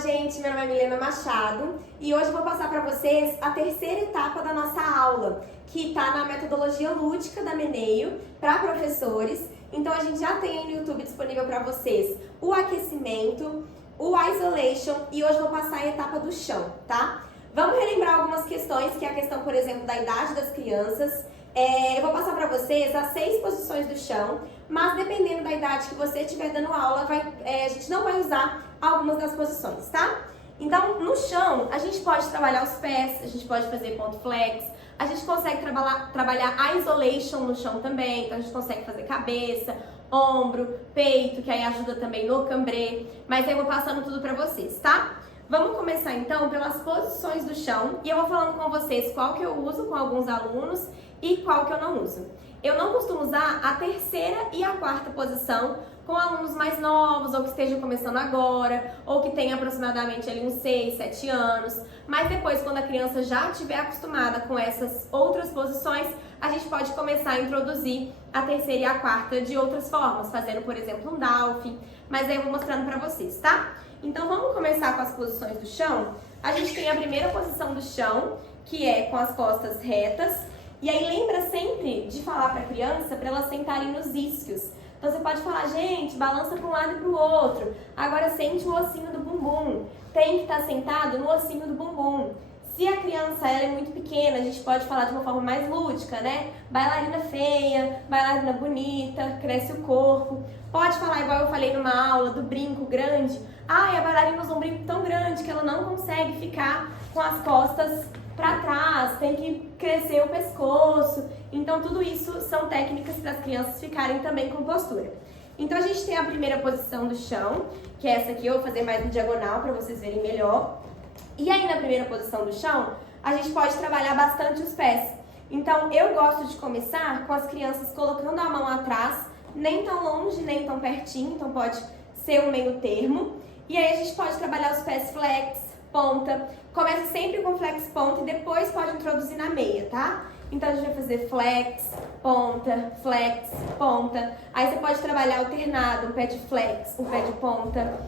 gente, meu nome é Milena Machado e hoje eu vou passar para vocês a terceira etapa da nossa aula, que está na metodologia lúdica da Meneio para professores. Então a gente já tem aí no YouTube disponível para vocês o aquecimento, o isolation e hoje eu vou passar a etapa do chão, tá? Vamos relembrar algumas questões, que é a questão, por exemplo, da idade das crianças. Eu vou passar para vocês as 6 posições do chão, mas dependendo da idade que você estiver dando aula, a gente não vai usar algumas das posições, tá? Então, no chão, a gente pode trabalhar os pés, a gente pode fazer ponto flex, a gente consegue trabalhar a isolation no chão também, então a gente consegue fazer cabeça, ombro, peito, que aí ajuda também no cambrê, mas aí eu vou passando tudo para vocês, tá? Vamos começar então pelas posições do chão e eu vou falando com vocês qual que eu uso com alguns alunos e qual que eu não uso. Eu não costumo usar a terceira e a quarta posição com alunos mais novos ou que estejam começando agora ou que tenham aproximadamente ali uns 6, 7 anos, mas depois quando a criança já estiver acostumada com essas outras posições, a gente pode começar a introduzir a terceira e a quarta de outras formas, fazendo por exemplo um dolphin, mas aí eu vou mostrando para vocês, tá? Então vamos começar com as posições do chão. A gente tem a primeira posição do chão, que é com as costas retas. E aí lembra sempre de falar para a criança para elas sentarem nos isquios. Então você pode falar, gente, balança para um lado e para o outro. Agora sente o ossinho do bumbum. Tem que estar sentado no ossinho do bumbum. Se a criança ela é muito pequena, a gente pode falar de uma forma mais lúdica, né? Bailarina feia, bailarina bonita, cresce o corpo. Pode falar igual eu falei numa aula do brinco grande. Ah, a bailarina usa um brinco tão grande que ela não consegue ficar com as costas para trás, tem que crescer o pescoço. Então tudo isso são técnicas para as crianças ficarem também com postura. Então a gente tem a primeira posição do chão, que é essa aqui, eu vou fazer mais no diagonal para vocês verem melhor. E aí na primeira posição do chão, a gente pode trabalhar bastante os pés. Então eu gosto de começar com as crianças colocando a mão atrás, nem tão longe, nem tão pertinho, então pode ser um meio termo. E aí a gente pode trabalhar os pés flex, ponta. Começa sempre com flex, ponta e depois pode introduzir na meia, tá? Então a gente vai fazer flex, ponta. Aí você pode trabalhar alternado, um pé de flex, um pé de ponta,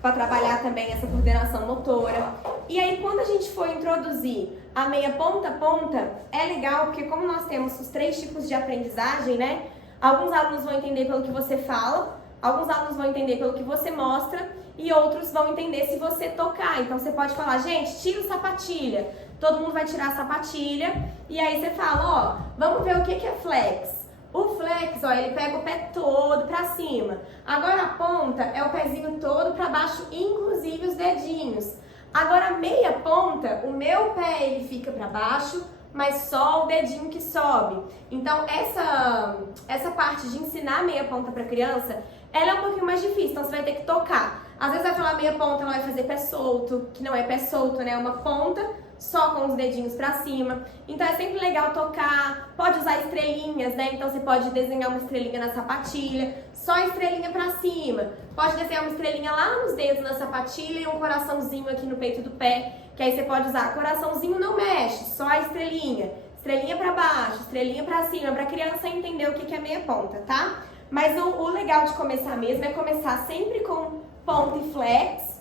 para trabalhar também essa coordenação motora. E aí quando a gente for introduzir a meia ponta, é legal porque como nós temos os 3 tipos de aprendizagem, né? Alguns alunos vão entender pelo que você fala, alguns alunos vão entender pelo que você mostra e outros vão entender se você tocar. Então você pode falar, gente, tira o sapatilha. Todo mundo vai tirar a sapatilha e aí você fala, ó, vamos ver o que é flex. O flex, ó, ele pega o pé todo pra cima. Agora a ponta é o pezinho todo pra baixo, inclusive os dedinhos. Agora a meia ponta, o meu pé ele fica pra baixo, mas só o dedinho que sobe. Então essa parte de ensinar a meia ponta pra criança, ela é um pouquinho mais difícil, então você vai ter que tocar. Às vezes vai falar meia ponta, ela vai fazer pé solto, que não é pé solto, né? É uma ponta só com os dedinhos pra cima. Então é sempre legal tocar, pode usar estrelinhas, né? Então você pode desenhar uma estrelinha na sapatilha, só estrelinha pra cima. Pode desenhar uma estrelinha lá nos dedos na sapatilha e um coraçãozinho aqui no peito do pé, que aí você pode usar. Coraçãozinho não mexe, só a estrelinha. Estrelinha pra baixo, estrelinha pra cima, pra criança entender o que é meia ponta, tá? Mas o legal de começar mesmo é começar sempre com ponta e flex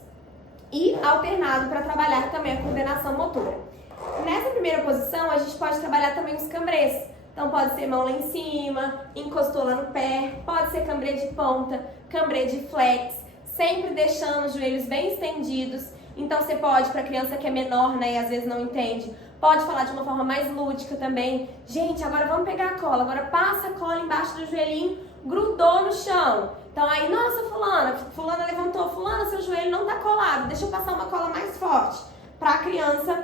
e alternado para trabalhar também a coordenação motora. Nessa primeira posição, a gente pode trabalhar também os cambrês. Então pode ser mão lá em cima, encostou lá no pé, pode ser cambrê de ponta, cambrê de flex, sempre deixando os joelhos bem estendidos. Então você pode, para criança que é menor, né, e às vezes não entende, pode falar de uma forma mais lúdica também. Gente, agora vamos pegar a cola, agora passa a cola embaixo do joelhinho, grudou no chão. Então aí, nossa, fulana levantou, fulana, seu joelho não tá colado, deixa eu passar uma cola mais forte, para a criança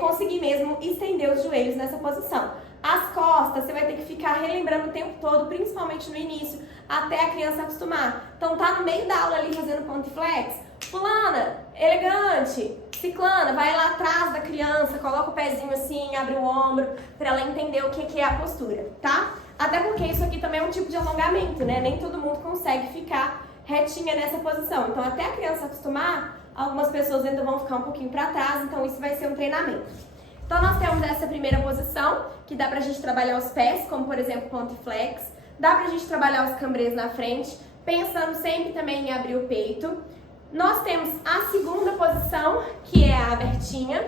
conseguir mesmo estender os joelhos nessa posição. As costas, você vai ter que ficar relembrando o tempo todo, principalmente no início, até a criança acostumar. Então tá no meio da aula ali fazendo ponto flex, fulana, elegante, ciclana, vai lá atrás da criança, coloca o pezinho assim, abre o ombro, para ela entender o que é a postura, tá? Até porque isso aqui também é um tipo de alongamento, né? Nem todo mundo consegue ficar retinha nessa posição. Então até a criança acostumar, algumas pessoas ainda vão ficar um pouquinho para trás, então isso vai ser um treinamento. Então nós temos essa primeira posição, que dá pra gente trabalhar os pés, como por exemplo ponto e flex. Dá pra gente trabalhar os cambrês na frente, pensando sempre também em abrir o peito. Nós temos a segunda posição posição, que é a abertinha.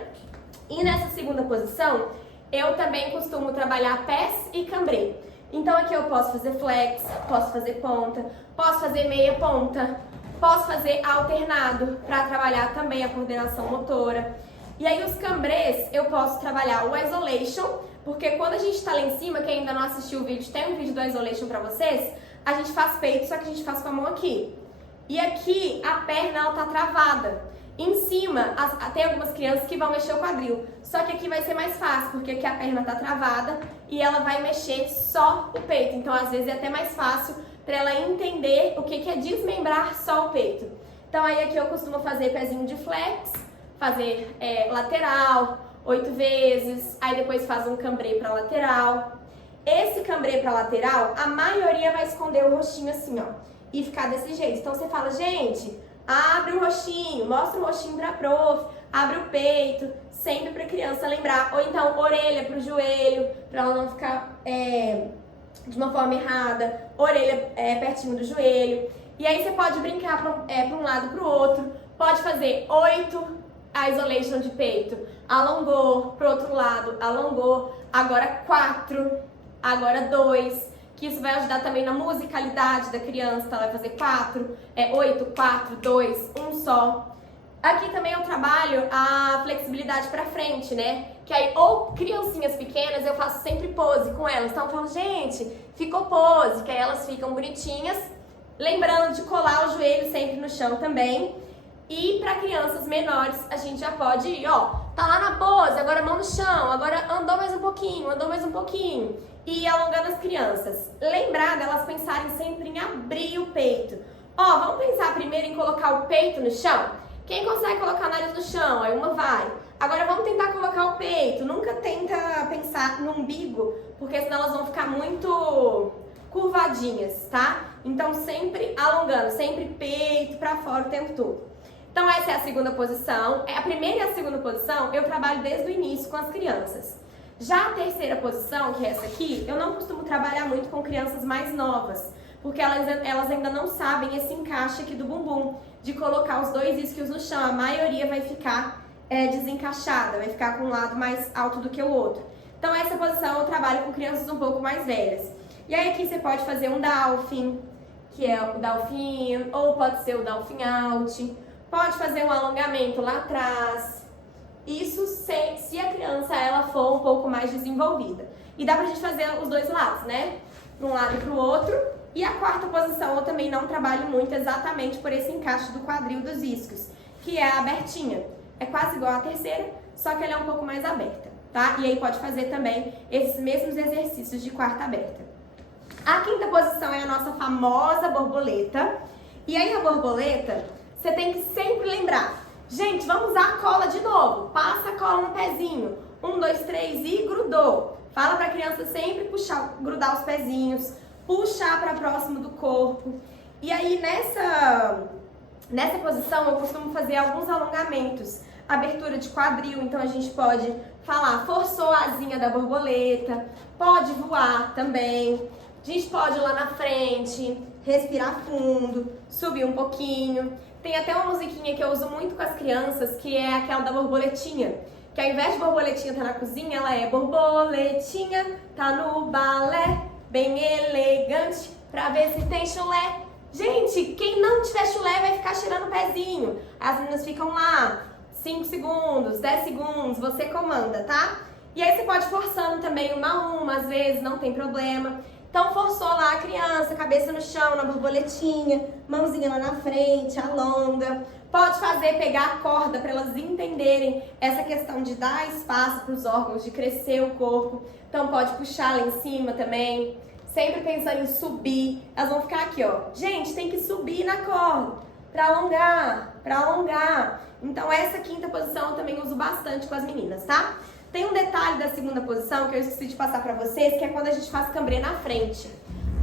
E nessa segunda posição, eu também costumo trabalhar pés e cambrê. Então aqui eu posso fazer flex, posso fazer ponta, posso fazer meia ponta, posso fazer alternado para trabalhar também a coordenação motora. E aí os cambrês eu posso trabalhar o isolation, porque quando a gente tá lá em cima, quem ainda não assistiu o vídeo, tem um vídeo do isolation pra vocês, a gente faz peito, só que a gente faz com a mão aqui. E aqui a perna ela tá travada. Em cima, tem algumas crianças que vão mexer o quadril, só que aqui vai ser mais fácil, porque aqui a perna tá travada e ela vai mexer só o peito. Então às vezes é até mais fácil para ela entender o que é desmembrar só o peito. Então aí aqui eu costumo fazer pezinho de flex, fazer lateral, 8 vezes, aí depois faz um cambrê para lateral. Esse cambrê para lateral, a maioria vai esconder o rostinho assim, ó, e ficar desse jeito. Então você fala, gente, abre o rostinho, mostra o rostinho pra prof, abre o peito, sempre pra criança lembrar. Ou então, orelha pro joelho, pra ela não ficar de uma forma errada, orelha pertinho do joelho. E aí você pode brincar pra um lado pro outro, pode fazer 8 isolation de peito, alongou, pro outro lado, alongou, agora 4, agora 2, que isso vai ajudar também na musicalidade da criança, ela vai fazer 4, 8, 4, 2, 1 só. Aqui também eu trabalho a flexibilidade pra frente, né? Que aí, ou criancinhas pequenas, eu faço sempre pose com elas. Então eu falo, gente, ficou pose, que aí elas ficam bonitinhas. Lembrando de colar o joelho sempre no chão também. E para crianças menores, a gente já pode ir, ó, tá lá na pose, agora mão no chão, agora andou mais um pouquinho, andou mais um pouquinho. E ir alongando as crianças. Lembrar delas pensarem sempre em abrir o peito. Ó, vamos pensar primeiro em colocar o peito no chão? Quem consegue colocar o nariz no chão? Aí uma vai. Agora vamos tentar colocar o peito. Nunca tenta pensar no umbigo, porque senão elas vão ficar muito curvadinhas, tá? Então sempre alongando, sempre peito pra fora o tempo todo. Então essa é a segunda posição. A primeira e a segunda posição eu trabalho desde o início com as crianças. Já a terceira posição, que é essa aqui, eu não costumo trabalhar muito com crianças mais novas, porque elas ainda não sabem esse encaixe aqui do bumbum, de colocar os dois isquios no chão. A maioria vai ficar desencaixada, vai ficar com um lado mais alto do que o outro. Então essa posição eu trabalho com crianças um pouco mais velhas. E aí aqui você pode fazer um dolphin, que é o dolphin in, ou pode ser o dolphin out. Pode fazer um alongamento lá atrás. Isso se a criança ela for um pouco mais desenvolvida. E dá pra gente fazer os dois lados, né? Para um lado e para o outro. E a quarta posição eu também não trabalho muito exatamente por esse encaixe do quadril dos isquios, que é a abertinha. É quase igual à terceira, só que ela é um pouco mais aberta, tá? E aí pode fazer também esses mesmos exercícios de quarta aberta. A quinta posição é a nossa famosa borboleta. E aí a borboleta, você tem que sempre lembrar. Gente, vamos usar a cola de novo. Passa a cola no pezinho. 1, 2, 3 e grudou. Fala pra criança sempre puxar, grudar os pezinhos, puxar para próximo do corpo. E aí nessa posição eu costumo fazer alguns alongamentos. Abertura de quadril, então a gente pode falar, forçou a asinha da borboleta, pode voar também. A gente pode ir lá na frente, respirar fundo, subir um pouquinho. Tem até uma musiquinha que eu uso muito com as crianças, que é aquela da borboletinha. Que ao invés de borboletinha tá na cozinha, ela é borboletinha, tá no balé, bem elegante, pra ver se tem chulé. Gente, quem não tiver chulé vai ficar cheirando o pezinho. As meninas ficam lá, 5 segundos, 10 segundos, você comanda, tá? E aí você pode ir forçando também uma a uma, às vezes, não tem problema. Então forçou lá a criança, cabeça no chão, na borboletinha, mãozinha lá na frente, alonga. Pode fazer, pegar a corda para elas entenderem essa questão de dar espaço para os órgãos, de crescer o corpo. Então pode puxar lá em cima também, sempre pensando em subir. Elas vão ficar aqui, ó. Gente, tem que subir na corda para alongar, para alongar. Então essa quinta posição eu também uso bastante com as meninas, tá? Tem um detalhe da segunda posição que eu esqueci de passar pra vocês, que é quando a gente faz cambrê na frente.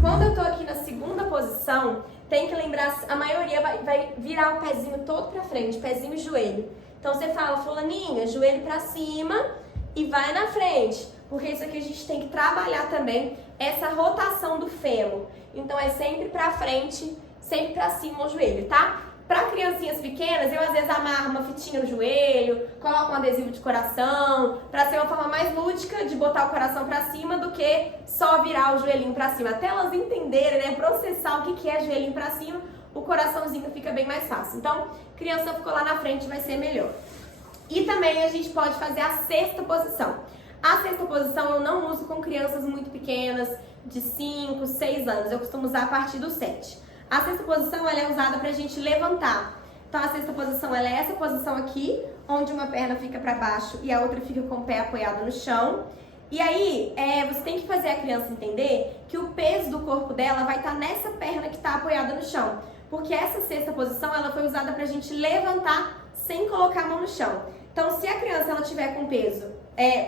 Quando eu tô aqui na segunda posição, tem que lembrar, a maioria vai virar o pezinho todo pra frente, pezinho e joelho. Então você fala, fulaninha, joelho pra cima e vai na frente. Porque isso aqui a gente tem que trabalhar também, essa rotação do fêmur. Então é sempre pra frente, sempre pra cima o joelho, tá? Para criancinhas pequenas, eu às vezes amarro uma fitinha no joelho, coloco um adesivo de coração, para ser uma forma mais lúdica de botar o coração para cima do que só virar o joelhinho para cima. Até elas entenderem, né, processar o que é joelhinho para cima, o coraçãozinho fica bem mais fácil. Então, criança ficou lá na frente, vai ser melhor. E também a gente pode fazer a sexta posição. A sexta posição eu não uso com crianças muito pequenas, de 5, 6 anos. Eu costumo usar a partir dos 7. A sexta posição ela é usada pra gente levantar. Então a sexta posição ela é essa posição aqui, onde uma perna fica para baixo e a outra fica com o pé apoiado no chão. E aí, você tem que fazer a criança entender que o peso do corpo dela vai estar nessa perna que está apoiada no chão. Porque essa sexta posição ela foi usada pra gente levantar sem colocar a mão no chão. Então se a criança ela tiver com peso,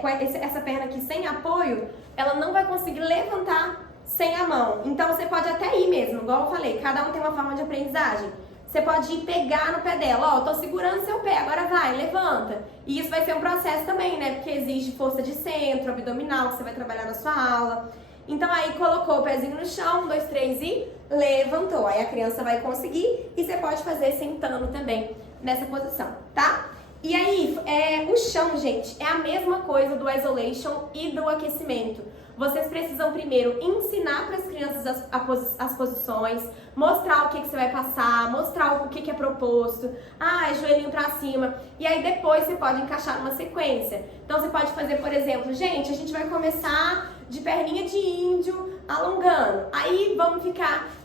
com essa perna aqui sem apoio, ela não vai conseguir levantar sem a mão. Então você pode até ir mesmo, igual eu falei, cada um tem uma forma de aprendizagem. Você pode ir pegar no pé dela, ó, tô segurando seu pé, agora vai, levanta. E isso vai ser um processo também, né? Porque exige força de centro, abdominal, que você vai trabalhar na sua aula. Então aí colocou o pezinho no chão, 1, 2, 3 e levantou. Aí a criança vai conseguir e você pode fazer sentando também nessa posição, tá? E aí, o chão, gente, é a mesma coisa do isolation e do aquecimento. Vocês precisam primeiro ensinar para as crianças as posições, mostrar o que você vai passar, mostrar o que é proposto. Ah, é joelhinho para cima. E aí depois você pode encaixar numa sequência. Então você pode fazer, por exemplo, gente, a gente vai começar de perninha de índio, alongando. Aí vamos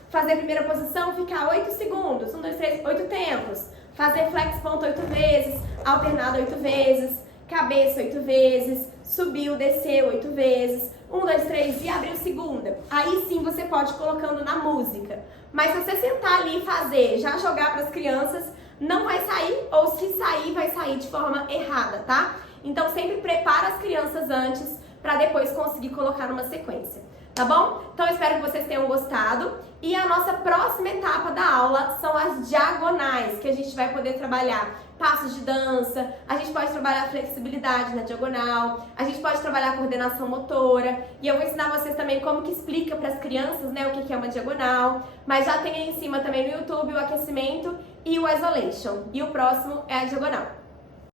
fazer a primeira posição, ficar 8 segundos, 1, 2, 3, 8 tempos. Fazer flex ponto 8 vezes, alternado 8 vezes, cabeça 8 vezes, subiu, desceu 8 vezes, 1, 2, 3 e abriu segunda. Aí sim você pode ir colocando na música. Mas se você sentar ali e fazer, já jogar para as crianças, não vai sair, ou se sair, vai sair de forma errada, tá? Então sempre prepara as crianças antes para depois conseguir colocar numa sequência. Tá bom? Então eu espero que vocês tenham gostado. E a nossa próxima etapa da aula são as diagonais, que a gente vai poder trabalhar passos de dança, a gente pode trabalhar flexibilidade na diagonal, a gente pode trabalhar coordenação motora. E eu vou ensinar vocês também como que explica para as crianças, né, o que é uma diagonal. Mas já tem aí em cima também no YouTube o aquecimento e o isolation. E o próximo é a diagonal.